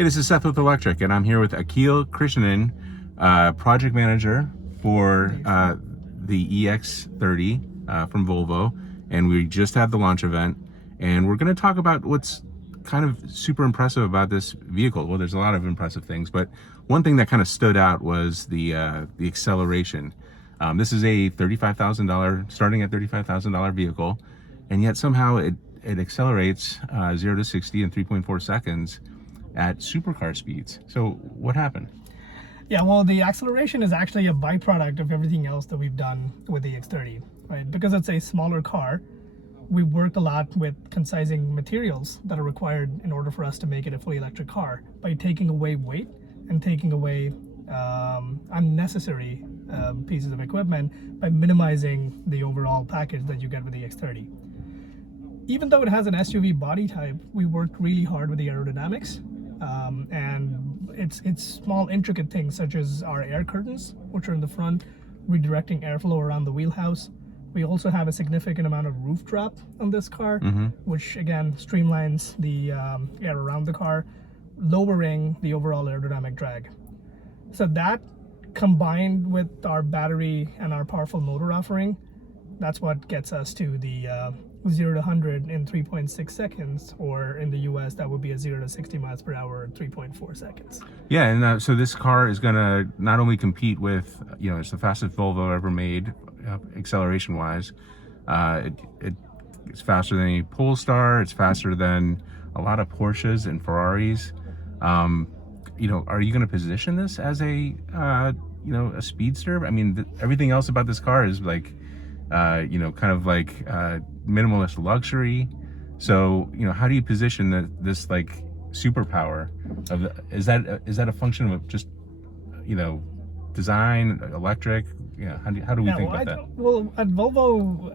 Hey, this is Seth with Electrek, and I'm here with Akhil Krishnan, project manager for the EX30 from Volvo, and we just had the launch event, and we're going to talk about what's kind of super impressive about this vehicle. Well, there's a lot of impressive things, but one thing that kind of stood out was the acceleration. This is a $35,000, starting at $35,000 vehicle, and yet somehow it accelerates 0 to 60 in 3.4 seconds at supercar speeds. So what happened? Yeah, well, the acceleration is actually a byproduct of everything else that we've done with the EX30, right? Because it's a smaller car, we worked a lot with concising materials that are required in order for us to make it a fully electric car by taking away weight and taking away unnecessary pieces of equipment by minimizing the overall package that you get with the EX30. Even though it has an SUV body type, we worked really hard with the aerodynamics. And it's small intricate things such as our air curtains, which are in the front, redirecting airflow around the wheelhouse. We also have a significant amount of roof drop on this car, which again streamlines the air around the car, lowering the overall aerodynamic drag. So that, combined with our battery and our powerful motor offering, that's what gets us to the 0 to 100 in 3.6 seconds, or in the US that would be a 0 to 60 miles per hour in 3.4 seconds. Yeah, and so this car is going to not only compete with, it's the fastest Volvo ever made, acceleration wise. It's faster than any Polestar. It's faster than a lot of Porsches and Ferraris. Are you going to position this as a a speedster? I mean, everything else about this car is like kind of like minimalist luxury. So, how do you position this like superpower is that a function of just, design, electric? How do we think about that? Well, at Volvo,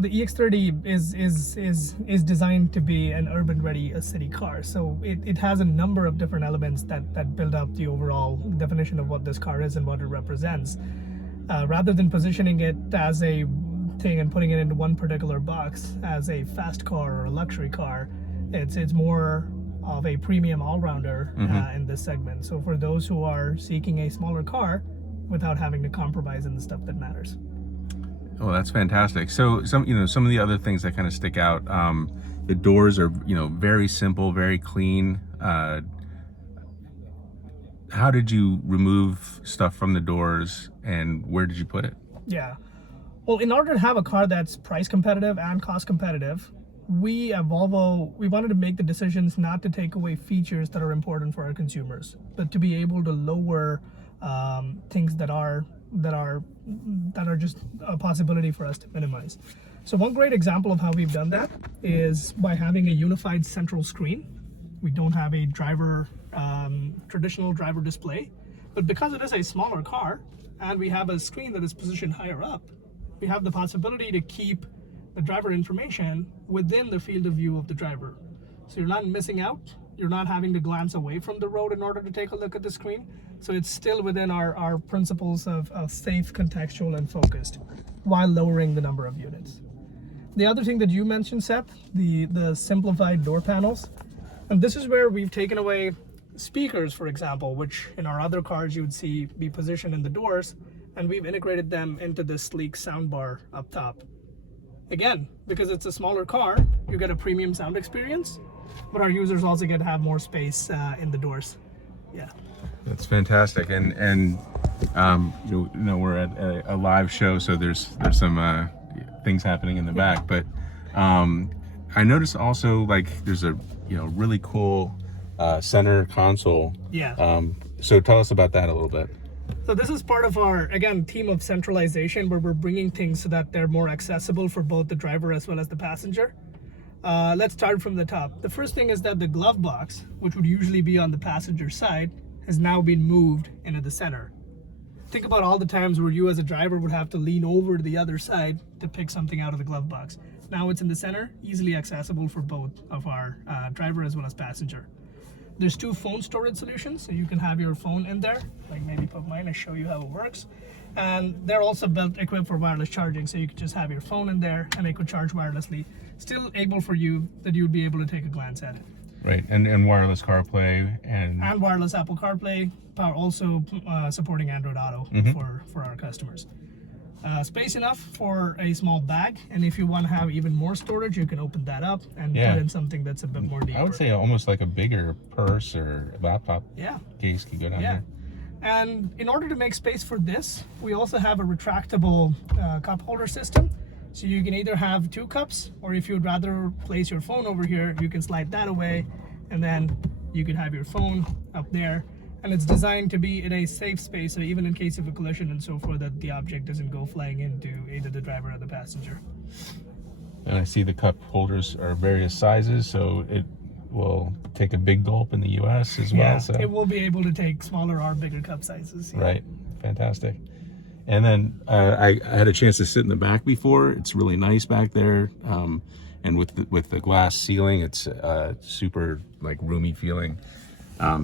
the EX30 is designed to be an urban-ready city car. So it has a number of different elements that build up the overall definition of what this car is and what it represents. Rather than positioning it as a thing and putting it into one particular box as a fast car or a luxury car, it's more of a premium all-rounder in this segment. So for those who are seeking a smaller car without having to compromise in the stuff that matters. Oh, that's fantastic. So some of the other things that kind of stick out, the doors are very simple, very clean. How did you remove stuff from the doors, and where did you put it? Yeah, well, in order to have a car that's price competitive and cost competitive, we at Volvo, we wanted to make the decisions not to take away features that are important for our consumers, but to be able to lower things that are just a possibility for us to minimize. So one great example of how we've done that is by having a unified central screen. We don't have a traditional driver display, but because it is a smaller car and we have a screen that is positioned higher up, we have the possibility to keep the driver information within the field of view of the driver. So you're not missing out. You're not having to glance away from the road in order to take a look at the screen. So it's still within our principles of safe, contextual, and focused, while lowering the number of units. The other thing that you mentioned, Seth, the simplified door panels. And this is where we've taken away speakers, for example, which in our other cars you would see be positioned in the doors, and we've integrated them into this sleek soundbar up top. Again, because it's a smaller car, you get a premium sound experience, but our users also get to have more space in the doors. Yeah, that's fantastic. And we're at a live show, so there's some things happening in the back, but I noticed also like there's a really cool center console. Yeah. So tell us about that a little bit. So this is part of our, again, theme of centralization, where we're bringing things so that they're more accessible for both the driver as well as the passenger. Let's start from the top. The first thing is that the glove box, which would usually be on the passenger side, has now been moved into the center. Think about all the times where you as a driver would have to lean over to the other side to pick something out of the glove box. Now it's in the center, easily accessible for both of our driver as well as passenger. There's 2 phone storage solutions, so you can have your phone in there, like maybe put mine and show you how it works. And they're also equipped for wireless charging, so you could just have your phone in there and it could charge wirelessly. Still able for you that you'd be able to take a glance at it. Right, and wireless CarPlay and wireless Apple CarPlay, also supporting Android Auto for our customers. Space enough for a small bag, and if you want to have even more storage, you can open that up and put in something that's a bit more deeper. I would say almost like a bigger purse or laptop case could go down there. And in order to make space for this, we also have a retractable cup holder system. So you can either have 2 cups, or if you'd rather place your phone over here, you can slide that away, and then you could have your phone up there. And it's designed to be in a safe space, so even in case of a collision and so forth, that the object doesn't go flying into either the driver or the passenger. And I see the cup holders are various sizes, so it will take a big gulp in the US as well. Yeah, so it will be able to take smaller or bigger cup sizes. Right, fantastic. And then I had a chance to sit in the back before. It's really nice back there, and with the glass ceiling, it's super like roomy feeling.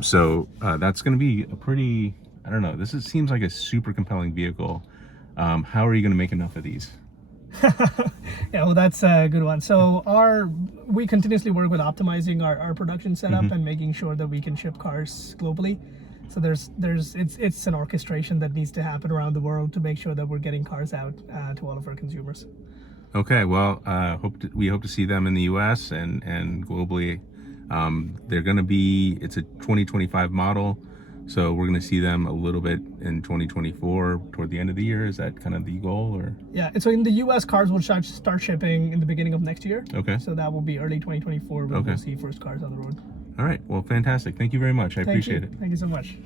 So that's going to be a pretty, I don't know, seems like a super compelling vehicle. How are you going to make enough of these? Yeah, well, that's a good one. So we continuously work with optimizing our production setup and making sure that we can ship cars globally. So it's an orchestration that needs to happen around the world to make sure that we're getting cars out to all of our consumers. Okay, well, we hope to see them in the US and globally. They're going to be, it's a 2025 model, so we're going to see them a little bit in 2024 toward the end of the year. Is that kind of the goal, or? Yeah, so in the US, cars will start shipping in the beginning of next year. Okay. So that will be early 2024 when we'll see first cars on the road. All right, well, fantastic. Thank you very much. I appreciate it. Thank you so much.